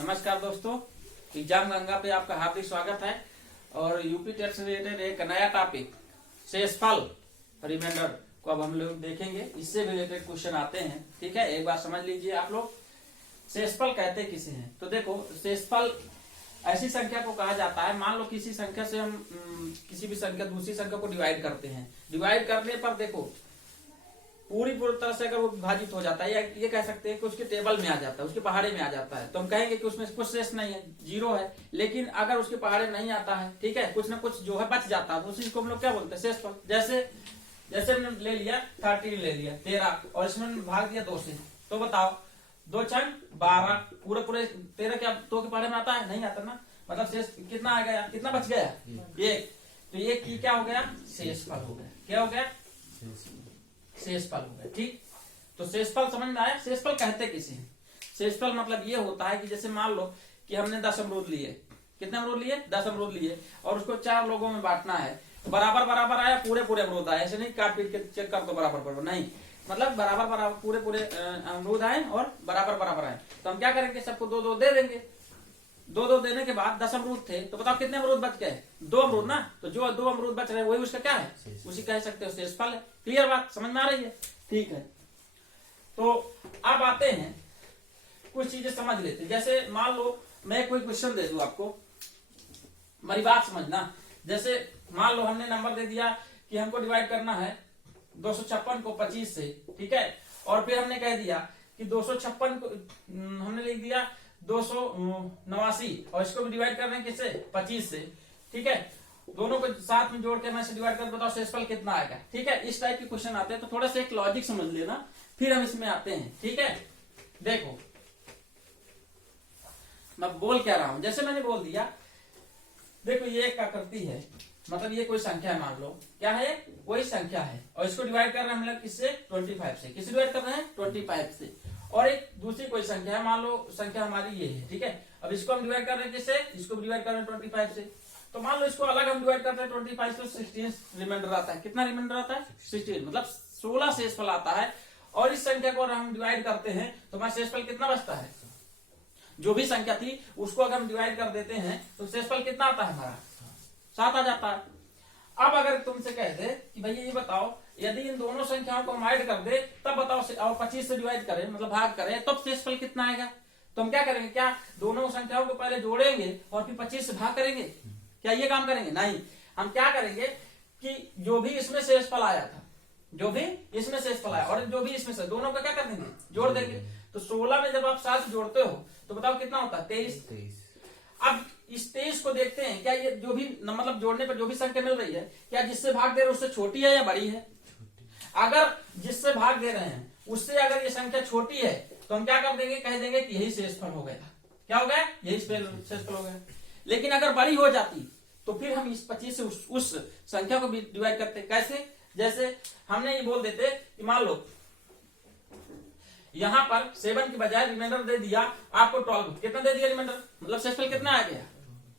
नमस्कार दोस्तों, एग्जाम गंगा पे आपका हार्दिक स्वागत है। और यूपी टेट से रिलेटेड एक नया टॉपिक शेषफल रिमाइंडर को अब हम लोग देखेंगे। इससे रिलेटेड क्वेश्चन आते हैं, ठीक है। एक बार समझ लीजिए आप लोग, शेषफल कहते किसे हैं। तो देखो, शेषफल ऐसी संख्या को कहा जाता है, मान लो किसी संख्या से हम किसी भी संख्या दूसरी संख्या को डिवाइड करते हैं। डिवाइड करने पर देखो पूरी तरह से अगर वो विभाजित हो जाता है, या ये कह सकते हैं कि उसके टेबल में आ जाता है, उसके पहाड़े में आ जाता है, तो हम कहेंगे कि उसमें कुछ शेष नहीं है, जीरो है। लेकिन अगर उसके पहाड़े नहीं आता है, ठीक है, कुछ ना कुछ जो है बच जाता है, तो उसी को हम लोग क्या बोलते हैं, शेषफल। जैसे हमने ले लिया 30 ले लिया 13 और इसमें भाग दिया 2 से, तो बताओ 2 छंग 12, पूरे 13 क्या 2 के पहाड़े में आता है? नहीं आता ना। मतलब शेष कितना आ गया, कितना बच गया? 1। तो ये क्या हो गया? शेषफल हो गया। क्या हो गया? शेषफल हो गया। ठीक, तो शेषफल समझ में आया। शेषफल कहते किसे हैं? शेषफल मतलब ये होता है कि जैसे मान लो कि हमने 10 अमरूद लिए। कितने अमरूद लिए? 10 अमरूद लिए और उसको 4 लोगों में बांटना है। बराबर बराबर आया, पूरे अमरूद आए। ऐसे नहीं काट पीट के चेक कर दो बराबर नहीं, मतलब बराबर पूरे अमरूद आए और बराबर आए। तो हम क्या करेंगे, सबको 2-2 दे देंगे। 2-2 देने के बाद 10 अमरूद थे, तो बताओ कितने अमरूद बच गए? 2 अमरूद ना। तो जो 2 अमरूद बच रहे हैं वही उसका क्या है? उसी कह सकते हो शेषफल है। क्लियर बात समझ में आ रही है? ठीक है, तो अब आते हैं कुछ चीजें समझ लेते हैं। जैसे मान लो मैं कोई क्वेश्चन दे दूं आपको, मेरी बात समझना। जैसे मान लो हमने नंबर दे दिया कि हमको डिवाइड करना है 256 को 25 से, ठीक है। और फिर हमने कह दिया कि 256 को हमने लिख दिया 289 और इसको भी डिवाइड कर रहे हैं किससे? 25 से, ठीक है। दोनों को साथ में जोड़ के मैं से डिवाइड कर बताओ शेषफल कितना आएगा, ठीक है। इस टाइप के क्वेश्चन आते हैं, तो थोड़ा सा एक लॉजिक समझ लेना, फिर हम इसमें आते हैं, ठीक है। देखो मैं बोल क्या रहा हूं, जैसे मैंने बोल दिया, देखो ये एक आकृति है, मतलब ये कोई संख्या है, मान लो क्या है, कोई संख्या है और इसको डिवाइड कर रहे हैं हम लोग किससे? 25 से। किससे डिवाइड कर रहे हैं? 25 से। और एक दूसरी कोई संख्या है, मान लो संख्या हमारी ये है, ठीक है। अब इसको हम डिवाइड कर रहे हैं किससे? इसको डिवाइड कर रहे हैं 25 से। तो मान लो इसको अलग हम डिवाइड करते हैं 25 से, 16 रिमाइंडर आता है। कितना रिमाइंडर आता है? 16, मतलब 16 शेषफल आता है। और इस संख्या को अगर हम डिवाइड करते हैं तो हमारा शेषफल कितना बचता है? जो भी संख्या थी उसको अगर हम डिवाइड कर देते हैं तो शेषफल कितना आता है हमारा? 7 आ जाता है। अब अगर तुमसे कह दे कि भैया ये बताओ, यदि इन दोनों संख्याओं को हम ऐड कर दे तब बताओ, और 25 से डिवाइड करें, मतलब भाग करें, तब शेषफल कितना आएगा? तो हम क्या करेंगे, क्या दोनों संख्याओं को पहले जोड़ेंगे और फिर 25 से भाग करेंगे? क्या ये काम करेंगे? नहीं। हम क्या करेंगे कि जो भी इसमें शेषफल आया था, जो भी इसमें शेषफल आया और जो भी इसमें से, दोनों का क्या कर देंगे? जोड़ देंगे। तो 16 में जब आप 7 जोड़ते हो तो बताओ कितना होता है? 23। अब इस 23 को देखते हैं, क्या ये जो भी मतलब जोड़ने पर जो भी संख्या मिल रही है, क्या जिससे भाग दे रहे हैं उससे छोटी है या बड़ी है? अगर जिससे भाग दे रहे हैं उससे अगर ये संख्या छोटी है तो हम क्या कर देंगे, कह देंगे कि यही शेषफल हो गया। क्या हो गया? यही शेषफल हो गया। लेकिन अगर बड़ी हो जाती तो फिर हम इस 25 से उस संख्या को भी डिवाइड करते। कैसे? जैसे हमने ये बोल देते कि मान लो यहां पर 7 की बजाय रिमाइंडर दे दिया आपको 12। कितना दे दिया रिमाइंडर? मतलब शेषफल कितना आ गया?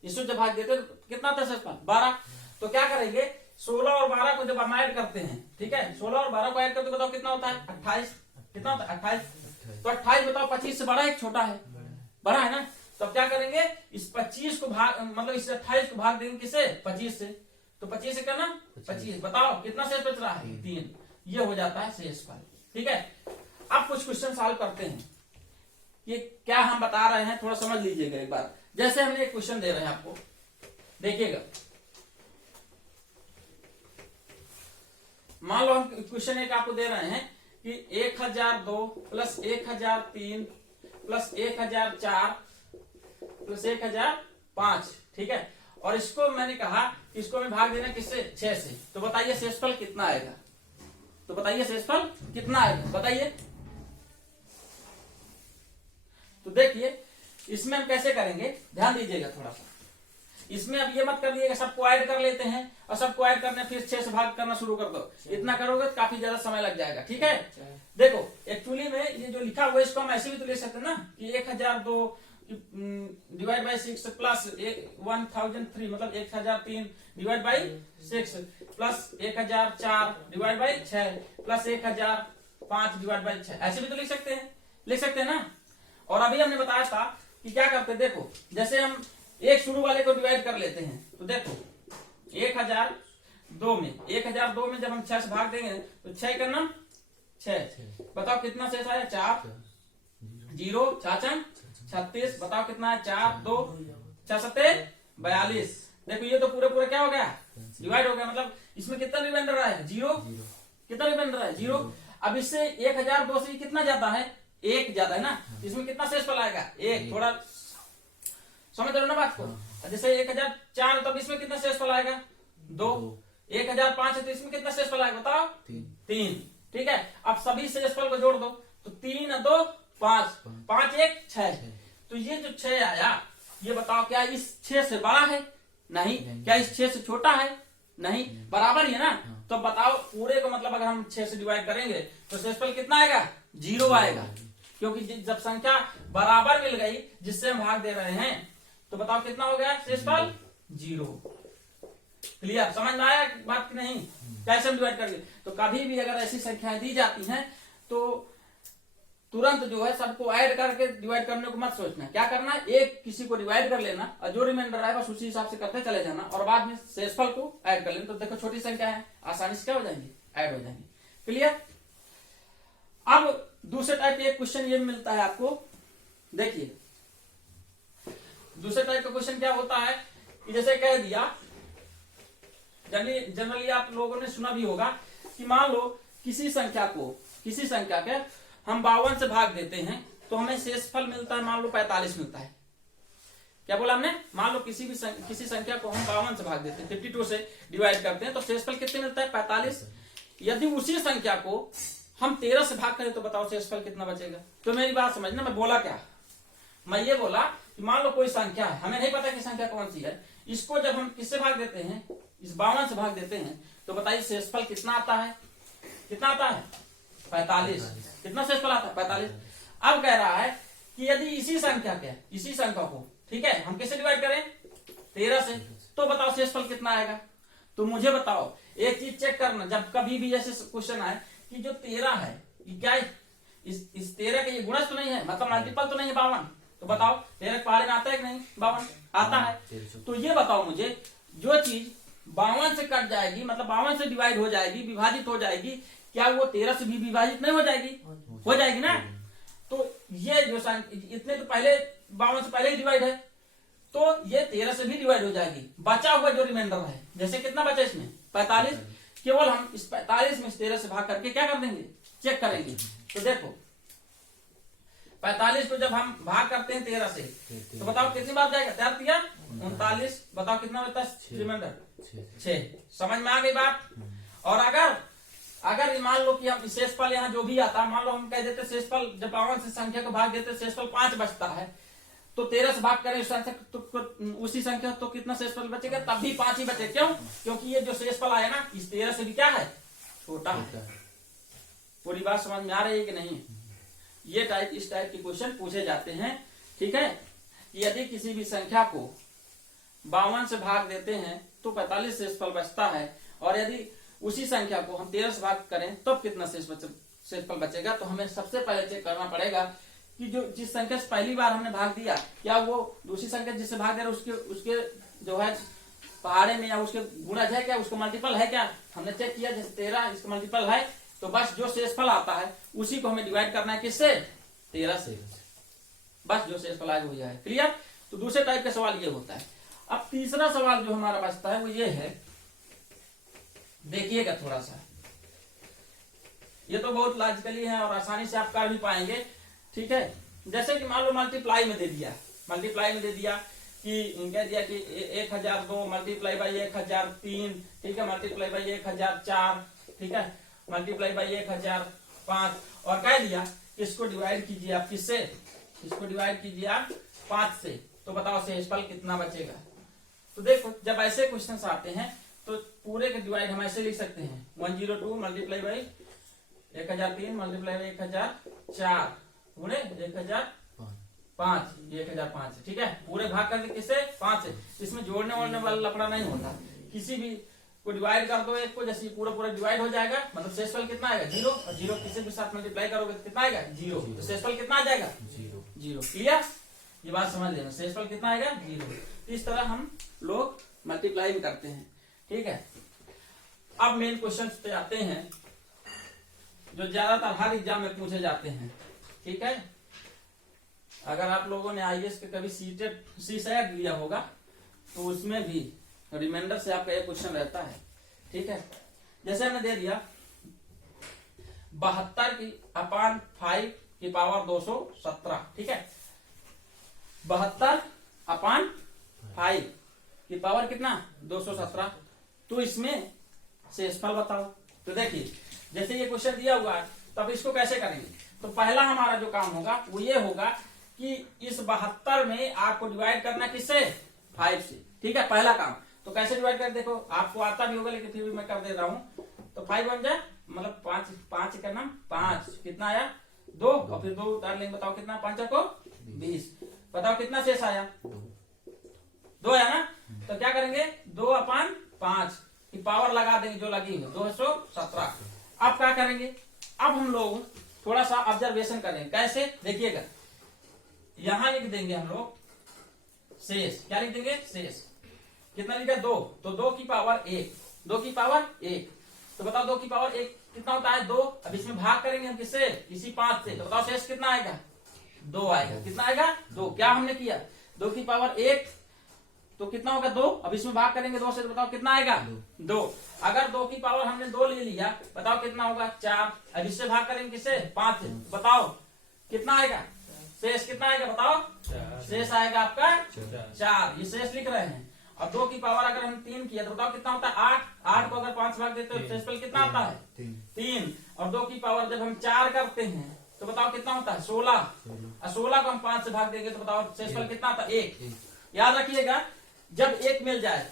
इसको जब भाग देते तो कितना था शेषफल? 12। तो क्या करेंगे, 16 और 12 को जब हम ऐड करते हैं, ठीक है, 16 और 12 को ऐड करते बताओ कितना होता है? 28। कितना होता है? 28। तो 28 बताओ 25 से बड़ा है छोटा है? बड़ा है ना। तो अब क्या करेंगे, इस 25 को भाग, मतलब इस 28 को भाग देंगे किसे? 25 से। तो 25 से करना 25, बताओ कितना शेष बच रहा है? 3। ये हो जाता है शेषफल, ठीक है। अब कुछ क्वेश्चन सॉल्व करते हैं। ये क्या हम बता रहे हैं थोड़ा समझ लीजिएगा एक बार। जैसे हमने एक क्वेश्चन दे रहे हैं आपको, देखिएगा। मान लो हम क्वेश्चन एक आपको दे रहे हैं कि 1002 प्लस 1003 प्लस 1004 प्लस 1005, ठीक है। और इसको मैंने कहा कि इसको हमें भाग देना किससे? 6 से। तो बताइए शेषफल कितना आएगा? तो बताइए शेषफल कितना आएगा, बताइए। तो देखिए इसमें हम कैसे करेंगे, ध्यान दीजिएगा थोड़ा सा। इसमें अब ये मत कर दिएगा सबको ऐड कर लेते हैं और सबको ऐड करने फिर 6 से भाग करना शुरू कर दो। इतना करोगे तो काफी ज्यादा समय लग जाएगा, ठीक है। देखो एक्चुअली में ये जो लिखा हुआ है इसको हम ऐसे भी तो ले सकते हैं ना कि 1002 डिवाइड बाई 6 प्लस 1003, मतलब 1003 divide by 6 plus 1004 divide by 6 plus 1005 divide by 6, ऐसे भी तो लिख सकते हैं ना। और अभी हमने बताया था कि क्या करते हैं, देखो जैसे हम एक शुरू वाले को डिवाइड कर लेते हैं, तो देखो 1002 में 1002 में जब हम 6 से भाग देंगे तो 6 का नाम 6, बताओ कितना शेष आया, 4 0 छाछन 36, बताओ कितना है, 4 2 6 7 42। देखो ये तो पूरे पूरे क्या हो गया, डिवाइड हो गया, मतलब इसमें कितना रिमाइंडर रहा है, 0, कितना रिमाइंडर रहा है, 0। अब इससे 1002 से कितना ज्यादा है, 1 ज्यादा है ना, इसमें कितना शेषफल आएगा, 1, थोड़ा समझ रहे हो ना बात को। जैसे 1004 है तो इसमें कितना शेषफल आएगा, 2, 1005 है तो इसमें कितना शेषफल आएगा, बताओ 3, ठीक है। अब सभी शेषफल को जोड़ दो तो 3 2 5 5 1 6, तो ये जो 6 आया, ये बताओ क्या इस 6 से बड़ा है, नहीं, क्या इस 6 से छोटा है, नहीं, बराबर ही है ना। तो बताओ पूरे को मतलब अगर हम 6 से डिवाइड करेंगे तो शेषफल कितना आएगा, 0 आएगा, क्योंकि जब संख्या बराबर मिल गई जिससे हम भाग दे रहे हैं, तो बताओ कितना हो गया शेषफल, 0। क्लियर, समझ में आया बात की नहीं, कैसे हम डिवाइड करेंगे। तो कभी भी अगर ऐसी संख्याएं दी जाती हैं तो तुरंत जो है सबको ऐड करके डिवाइड करने को मत सोचना, क्या करना है, एक किसी को डिवाइड कर लेना और जो रिमाइंडर आए बस उसी हिसाब से करते चले जाना और बाद में शेषफल को ऐड कर लेना। तो देखो छोटी संख्या है, आसानी से क्या हो जाएंगी, ऐड हो जाएंगी। क्लियर। अब दूसरे टाइप के एक क्वेश्चन ये मिलता है आपको, देखिए दूसरे टाइप का क्वेश्चन क्या होता है कि जैसे कह दिया, जनरली आप लोगों ने सुना भी होगा कि मान लो किसी संख्या के हम 52 से भाग देते हैं तो हमें शेषफल मिलता है, मान लो 45 मिलता है। क्या बोला हमने, मान लो किसी संख्या को हम 52 से भाग देते हैं, 52 से डिवाइड करते हैं तो शेषफल कितने मिलता है, 45। यदि उसी संख्या को हम 13 से भाग करें तो बताओ शेषफल कितना बचेगा। तो मेरी बात समझना, मैं बोला क्या, मैं ये बोला कि मान लो कोई संख्या है, हमें नहीं पता कि संख्या कौन सी है, इसको जब हम किससे भाग देते हैं, इस 52 से भाग देते हैं तो बताइए शेषफल कितना आता है, कितना आता है, 45। कितना शेषफल आता है, 45। अब कह रहा है कि यदि इसी संख्या को ठीक है हम किससे डिवाइड करें, 13 से, तो बताओ शेषफल कितना आएगा। तो मुझे बताओ एक चीज चेक करना, जब कभी भी ऐसे क्वेश्चन आए कि जो 13 है ये क्या है, इस 13 का ये गुणज तो नहीं है, मतलब मल्टीपल तो नहीं है 52, तो बताओ 13 के पहाड़े में आता है कि नहीं, 52 आता है। तो ये बताओ मुझे, जो चीज 52 से कट जाएगी, मतलब 52 से डिवाइड हो जाएगी, विभाजित हो जाएगी, क्या वो 13 से भी विभाजित नहीं हो जाएगी, हो जाएगी ना। तो ये जो इतने तो पहले 52 से पहले ही डिवाइड है, तो ये 13 से भी डिवाइड हो जाएगी, बचा हुआ जो रिमाइंडर है, जैसे कितना बचा इसमें 45, केवल हम इस 45 में 13 से भाग करके क्या कर देंगे, चेक करेंगे। तो देखो 45 को जब हम भाग करते हैं 13 से तो बताओ कितनी बार जाएगा, 4 दिया 39, बताओ कितना बचता है रिमाइंडर, 6। समझ में आ गई बात। और अगर मान लो कि हम शेषफल यहाँ जो भी आता, मान लो हम कह देते शेषफल जब 52 से संख्या को भाग देते शेषफल 5 बचता है, तो 13 से भाग करें उसी संख्या तो कितना शेषफल बचेगा, तब भी 5 ही बचे। क्यों, क्योंकि ये जो शेषफल आया ना इस 13 से भी क्या है, छोटा है। पूरी बात समझ में आ रही है कि नहीं। ये इस टाइप के क्वेश्चन पूछे जाते हैं, ठीक है। यदि किसी भी संख्या को 52 से भाग देते हैं तो 45 शेषफल बचता है, और यदि उसी संख्या को हम 13 से भाग करें तब कितना शेषफल बचेगा। तो हमें सबसे पहले चेक करना पड़ेगा कि जो जिस संख्या से पहली बार हमने भाग दिया, क्या वो दूसरी संख्या जिससे भाग दे रहे उसके जो है पहाड़े में या उसके गुणज है क्या, उसका मल्टीपल है क्या। हमने चेक किया जैसे 13 इसका मल्टीपल है, तो बस जो शेषफल आता है उसी को हमें डिवाइड करना है, किससे, 13 से, बस जो शेषफल आएगा हो जाए। क्लियर। तो दूसरे टाइप का सवाल ये होता है। अब तीसरा सवाल जो हमारा बचता है वो ये है, देखिएगा थोड़ा सा, ये तो बहुत लॉजिकली है और आसानी से आप कर भी पाएंगे, ठीक है। जैसे कि मान लो मल्टीप्लाई में दे दिया कि कह दिया कि 1002 मल्टीप्लाई बाई 1003, ठीक है, मल्टीप्लाई बाई 1004, ठीक है, मल्टीप्लाई बाई 1005, और कह दिया इसको डिवाइड कीजिए आप किससे, इसको डिवाइड कीजिए आप 5 से, तो बताओ शेषफल कितना बचेगा। तो देखो जब ऐसे क्वेश्चंस आते हैं तो पूरे के डिवाइड हम ऐसे लिख सकते हैं, 102 मल्टीप्लाई बाई 1003 मल्टीप्लाई बाई 1004 गुणे 1005, 1005, ठीक है। पूरे भाग करके किससे, 5 से। इसमें जोड़ने वोड़ने वाला लफड़ा नहीं होता, किसी भी को डिवाइड कर दो एक को, जैसे पूरा डिवाइड हो जाएगा, मतलब शेषफल कितना आएगा, 0, और 0 किसी भी साथ मल्टीप्लाई करोगे तो कितना आएगा, 0, तो शेषफल कितना आ जाएगा, 0। क्लियर। ये बात समझ लेना, शेषफल कितना आएगा 0। इस तरह हम लोग मल्टीप्लाई में करते हैं, ठीक है। अब मेन क्वेश्चन पे आते हैं जो ज्यादातर हर एग्जाम में पूछे जाते हैं, ठीक है। अगर आप लोगों ने आईएएस के कभी सीसेट लिया होगा तो उसमें भी रिमाइंडर से आपका एक क्वेश्चन रहता है, ठीक है। जैसे हमने दे दिया 72 की अपान 5 की पावर 217, ठीक है। 72 अपान 5 की पावर कितना 217। तो इसमें शेषफल बताओ। तो देखिए जैसे ये क्वेश्चन दिया हुआ है तब इसको कैसे करेंगे। तो पहला हमारा जो काम होगा वो ये होगा कि इस 72 में आपको डिवाइड करना किससे 5 से, ठीक है। पहला काम तो कैसे डिवाइड कर, देखो आपको आता भी होगा लेकिन फिर भी मैं कर दे रहा हूं। तो 5 बन जाए मतलब 5 का नाम 5 कितना आया 2 और फिर 2 उतार लेंगे, बताओ कितना 5 को 20, बताओ कितना शेष आया 2 आया ना। तो क्या करेंगे 2 अपान 5 की पावर लगा देंगे जो लगी है 217। अब क्या करेंगे, अब हम लोग थोड़ा सा ऑब्जर्वेशन करेंगे, कैसे देखिएगा। यहां लिख देंगे हम लोग शेष, क्या लिख देंगे शेष, कितना लिखा 2, तो 2 की पावर 1, 2 की पावर 1। तो बताओ 2 की पावर 1 कितना होता है 2। अब इसमें भाग करेंगे हम किससे, इसी 5 से। तो बताओ शेष कितना आएगा 2 आएगा, कितना आएगा 2। क्या हमने किया 2 की पावर 1 तो कितना होगा 2। अब इसमें भाग करेंगे 2 से, तो बताओ कितना आएगा 2। अगर 2 की पावर हमने 2 ले लिया, बताओ कितना होगा 4। अब इससे भाग करेंगे किससे 5 से, बताओ कितना आएगा शेष, कितना आएगा बताओ शेष आएगा आपका 4। ये शेष लिख रहे हैं। और 2 की पावर अगर हम 3 किया तो बताओ कितना होता है 8। 8 को अगर 5 भाग देते हो शेषफल कितना आता है 3। और 2 की पावर जब हम 4 करते हैं तो बताओ कितना होता है 16। और 16 को हम 5 से भाग देंगे तो बताओ शेषफल कितना आता है 1। याद रखिएगा जब 1 मिल जाए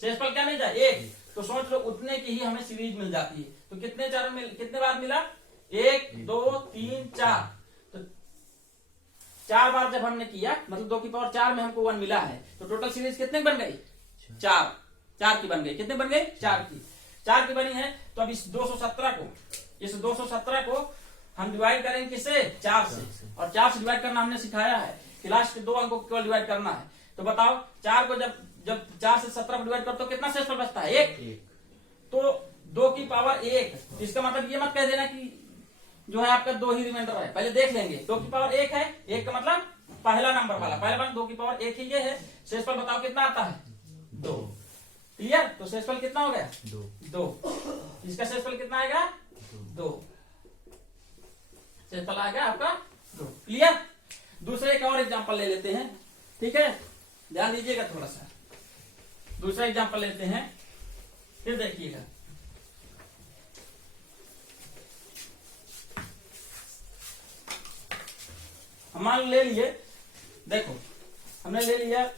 शेषफल क्या मिल जाए 1, तो सोच लो उतने की ही हमें सीरीज मिल जाती है। तो कितने बार मिला 1 2 3 4। तो 4 बार जब हमने किया मतलब 2 की पावर 4 में हमको 1 मिला है, तो टोटल सीरीज कितने बन गई 4 की बन गई। कितने बन गई 4 की बनी है। तो अब इस 217 को हम डिवाइड करेंगे किससे 4 से, और 4 से डिवाइड करना हमने सिखाया है कि लास्ट के 2 अंकों को केवल डिवाइड करना है। तो बताओ 4 को जब 4 से 17 को डिवाइड करते हो कितना शेषफल बचता है 1। तो 2 की पावर 1, इसका मतलब ये मत कह देना कि जो है आपका 2 ही रिमाइंडर है, पहले देख लेंगे। 2 की पावर 1 है, 1 का मतलब पहला नंबर वाला, पहला नंबर 2 की पावर 1 ही ये है। शेषफल बताओ कितना आता है 2। क्लियर। तो शेषफल कितना हो गया 2। इसका शेषफल कितना आएगा 2, शेषफल आएगा आपका 2। क्लियर। दूसरा एक और एग्जांपल ले लेते हैं, ठीक है, ध्यान दीजिएगा थोड़ा सा। दूसरा एग्जांपल लेते हैं, फिर देखिएगा। मान ले लिए, देखो हमने ले लिया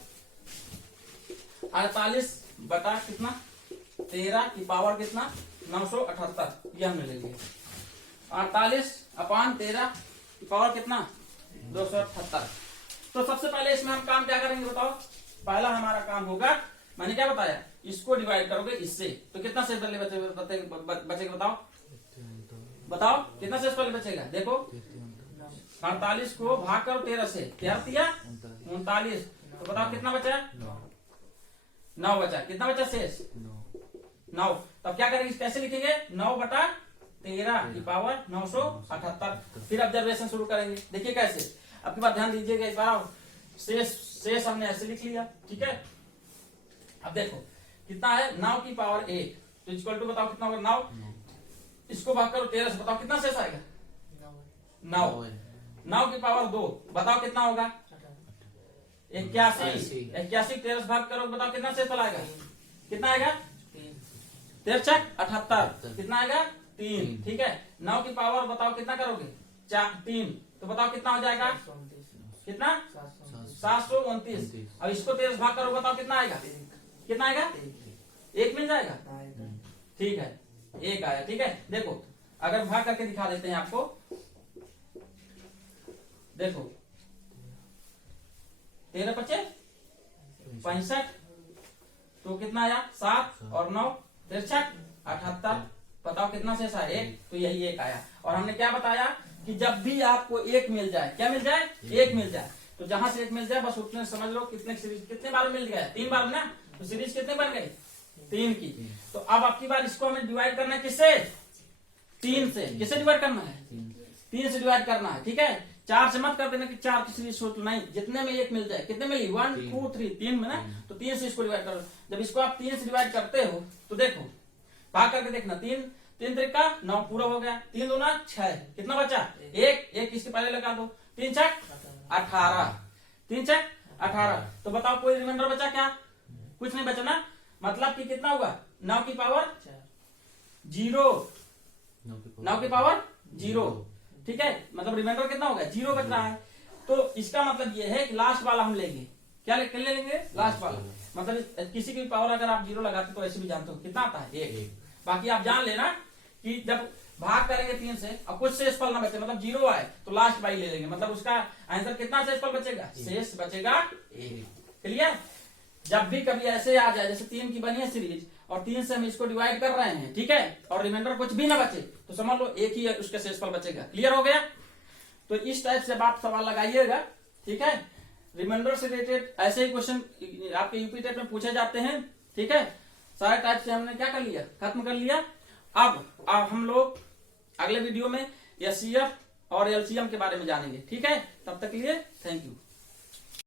48 बटा कितना 13 की पावर कितना 978, ये हमने ले लिया। 48 अपान 13 की पावर कितना 278। तो सबसे पहले इसमें हम काम क्या करेंगे बताओ। पहला हमारा काम होगा, मैंने क्या बताया, इसको डिवाइड करोगे इससे, तो कितना शेषफल बचेगा बताओ कितना शेषफल बचेगा। देखो 48 को भाग करो 13 से, 39, तो बताओ कितना बचा 9 बचा। कितना बचा शेष 9। तब क्या करेंगे, कैसे लिखेंगे 9 बटा 13 की पावर 978। फिर ऑब्जर्वेशन शुरू करेंगे, देखिए कैसे। आपके बात ध्यान दीजिएगा एक बार। शेष हमने ऐसे लिख लिया, ठीक है। अब देखो कितना है 9 की पावर 1, तो इक्वल टू बताओ कितना होगा 9। इसको भाग करो 13 से, बताओ कितना शेष आएगा 9। 9 की पावर 2, बताओ कितना होगा 81। 81 13 भाग करो, बताओ कितना शेषफल आएगा, कितना आएगा 13 78, कितना आएगा 3। ठीक है। 9 की पावर बताओ कितना करोगे 3, तो बताओ कितना हो जाएगा कितना 729। अब इसको 13 भाग करो, बताओ कितना आएगा, कितना आएगा 1 मिल जाएगा। ठीक है 1 आया। ठीक है। देखो अगर भाग करके दिखा देते हैं आपको, देखो 13 × 5 = 65, तो कितना आया 7 और 9 63 78। बताओ कितना शेष आया 1, तो यही 1 आया। और हमने क्या बताया कि जब भी आपको 1 मिल जाए, क्या मिल जाए 1 मिल जाए, तो जहां से एक मिल जाए बस उतने समझ लो कितने सीरीज कितने बार मिल गया, 3 बार ना, तो सीरीज कितने बन गई, 3 की। तो अब आपकी बार इसको हमें डिवाइड करना है किससे, 3 से। किससे डिवाइड करना है, 3 से डिवाइड करना है, ठीक है। 4 से मत कर देना कि 4 की सीरीज सोच, नहीं, जितने में एक मिल जाए, कितने मिली, 1 2 3, 3 में ना, तो 3 से इसको डिवाइड करो। जब इसको आप 3 से डिवाइड करते हो तो देखो भाग करके देखना, 3 त्रिका 9 पूरा हो गया, 3 दूना 6, कितना बचा, एक इसके पहले लगा दो, 3 छक 18, 3 छक 18। तो बताओ कोई रिमाइंडर बचा क्या, कुछ नहीं बचा ना, मतलब कि कितना हुआ, 9 की पावर 0, 9 की पावर 0, ठीक है। मतलब रिमाइंडर कितना होगा, 0 बच रहा है। तो इसका मतलब ये है कि लास्ट वाला हम लेंगे, क्या ले लेंगे, लास्ट वाला। मतलब किसी की पावर अगर आप 0 लगाते तो ऐसे भी जानते हो कितना आता है, 1। बाकी आप जान लेना कि जब भाग करेंगे 3 से और कुछ शेषफल ना बचे, मतलब 0 आए तो लास्ट बाई ले लेंगे, मतलब उसका आंसर कितना शेषफल बचेगा, शेष बचेगा 1। क्लियर। जब भी कभी ऐसे आ जाए जैसे 3 की बनी है सीरीज और 3 से हम इसको डिवाइड कर रहे हैं, ठीक है, और रिमाइंडर कुछ भी ना बचे तो समझ लो 1 ही उसका शेषफल बचेगा। क्लियर हो गया। तो इस टाइप से आप सवाल लगाइएगा, ठीक है। रिमाइंडर से रिलेटेड ऐसे ही क्वेश्चन आपके यूपी टेट में पूछे जाते हैं, ठीक है। सारे टाइप से हमने क्या कर लिया, खत्म कर लिया। अब हम लोग अगले वीडियो में एचसीएफ और एलसीएम के बारे में जानेंगे, ठीक है। तब तक के लिए थैंक यू।